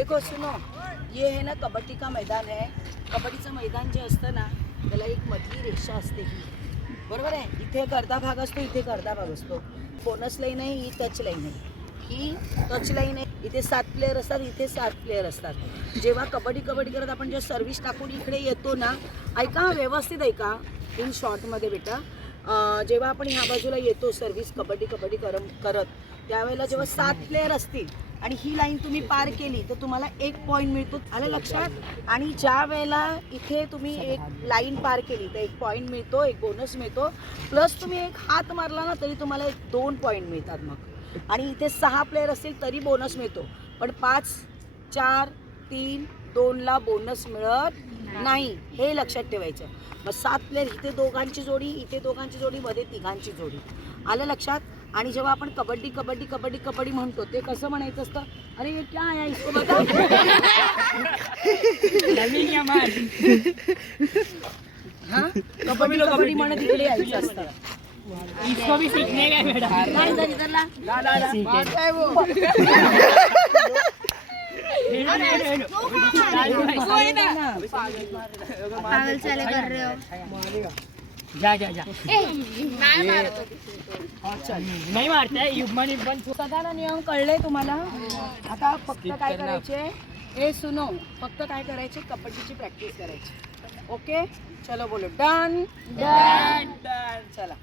देखो सुनो, ये है ना कबड्डी का मैदान है. कबड्डीचं मैदान जे असतं ना त्याला एक मधली रेषा असते ही, बरोबर आहे. इथे एक अर्धा भाग असतो, इथे एक अर्धा भाग असतो. बोनस लाईन आहे, ही टच लाईन आहे, ही टच लाईन आहे. इथे 7 प्लेयर असतात, इथे 7 प्लेयर असतात. जेव्हा कबड्डी करत आपण जे सर्व्हिस टाकून इकडे येतो ना, ऐका व्यवस्थित ऐका इन शॉर्टमध्ये बेटा. जेव्हा आपण ह्या बाजूला येतो सर्व्हिस कबड्डी करत त्यावेळेला जेव्हा 7 प्लेयर असतील आणि ही लाईन तुम्ही पार केली तर तुम्हाला 1 पॉईंट मिळतो. आलं लक्षात. आणि ज्या वेळेला इथे तुम्ही एक लाईन पार केली तर 1 पॉईंट मिळतो, एक बोनस मिळतो. प्लस तुम्ही एक हात मारला ना तरी तुम्हाला 2 पॉईंट मिळतात मग. आणि इथे 6 प्लेयर असतील तरी बोनस मिळतो. पण 5, 4, 3, 2ला बोनस मिळत नाही, हे लक्षात ठेवायचं. मग 7 प्लेयर इथे दोघांची जोडी, इथे दोघांची जोडी, मध्ये तिघांची जोडी. आलं लक्षात. आणि जेव्हा आपण कबड्डी म्हणतो ते कसं म्हणायचं असतं, अरे ये क्या आहे इसको बता. हा कबड्डी म्हणत इकडे यायचं असतं. इसको भी सीखने का बेटा. काय झाली त्याला पागल चाले कर रहे हो. जा नहीं मारता है युग्मन सगळ्यांना नियम कळले तुम्हाला. आता फक्त काय करायचे, हे सुनो, फक्त काय करायचे, कबड्डीची प्रॅक्टिस करायची. ओके चलो बोलो डन. चला.